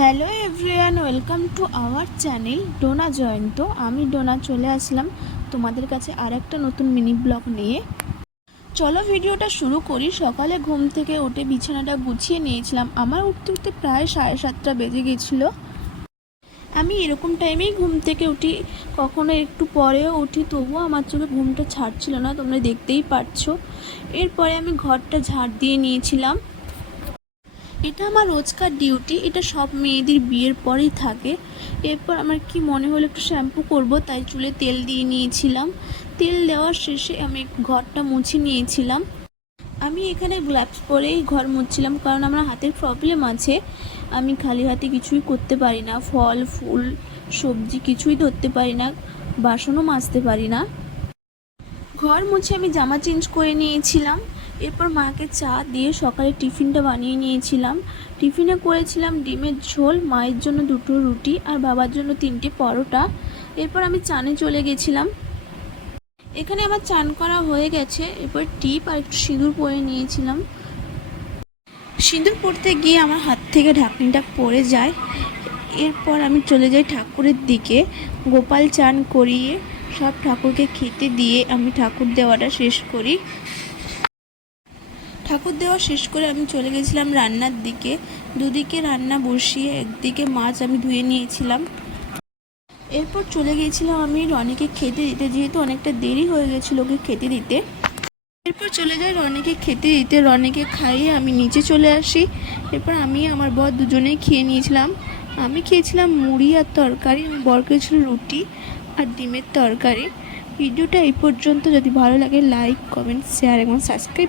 Hello everyone, welcome to our channel Dona Jayanta. আমি ডোনা চলে আসলাম তোমাদের কাছে আর একটা নতুন মিনি ব্লগ নিয়ে। চলো ভিডিওটা শুরু করি। সকালে ঘুম থেকে উঠে বিছানাটা গুছিয়ে নিয়েছিলাম। আমার উঠতে উঠতে প্রায় 7:30 বেজে গেছিলো। আমি এরকম টাইমেই ঘুম থেকে উঠি, কখনো একটু পরেও উঠি, তবুও আমার চোখে ঘুমটা ছাড়ছিল না, তোমরা দেখতেই পারছো। এরপরে আমি ঘরটা ঝাড় দিয়ে নিয়েছিলাম। এটা আমার রোজকার ডিউটি, এটা সব মেয়েদের বিয়ের পরেই থাকে। এরপর আমার কি মনে হলো একটু শ্যাম্পু করব, তাই চুলে তেল দিয়ে নিয়েছিলাম। তেল দেওয়ার শেষে আমি ঘরটা মুছে নিয়েছিলাম। আমি এখানে গ্লাভস পরেই ঘর মুছছিলাম, কারণ আমার হাতের প্রবলেম আছে। আমি খালি হাতে কিছুই করতে পারি না, ফল ফুল সবজি কিছুই ধরতে পারি না, বাসনও মাজতে পারি না। ঘর মুছে আমি জামা চেঞ্জ করে নিয়েছিলাম। এরপর মাকে চা দিয়ে সকালে টিফিনটা বানিয়ে নিয়েছিলাম। টিফিনে করেছিলাম ডিমের ঝোল, মায়ের জন্য 2টো রুটি আর বাবার জন্য 3টে পরোটা। এরপর আমি চানে চলে গেছিলাম। এখানে আমার চান করা হয়ে গেছে। এরপর টিপ আর একটু সিঁদুর পরে নিয়েছিলাম। সিঁদুর পরতে গিয়ে আমার হাত থেকে ঢাকনিটা পড়ে যায়। এরপর আমি চলে যাই ঠাকুরের দিকে। গোপাল চান করিয়ে সব ঠাকুরকে খেতে দিয়ে আমি ঠাকুর দেওয়াটা শেষ করি। ঠাকুর দেওয়া শেষ করে আমি চলে গেছিলাম রান্নার দিকে। দুদিকে রান্না বসিয়ে একদিকে মাছ আমি ধুয়ে নিয়েছিলাম। এরপর চলে গিয়েছিলাম আমি রনিকে খেতে দিতে, যেহেতু অনেকটা দেরি হয়ে গেছিলো ওকে খেতে দিতে। এরপর চলে যাই রনিকে খেতে দিতে। রনিকে খাইয়ে আমি নিচে চলে আসি। এরপর আমি আমার বর দুজনেই খেয়ে নিয়েছিলাম। আমি খেয়েছিলাম মুড়ি আর তরকারি, বর খেয়েছিল রুটি আর ডিমের তরকারি। ভিডিওটা এই পর্যন্ত। যদি ভালো লাগে লাইক, কমেন্ট, শেয়ার এবং সাবস্ক্রাইব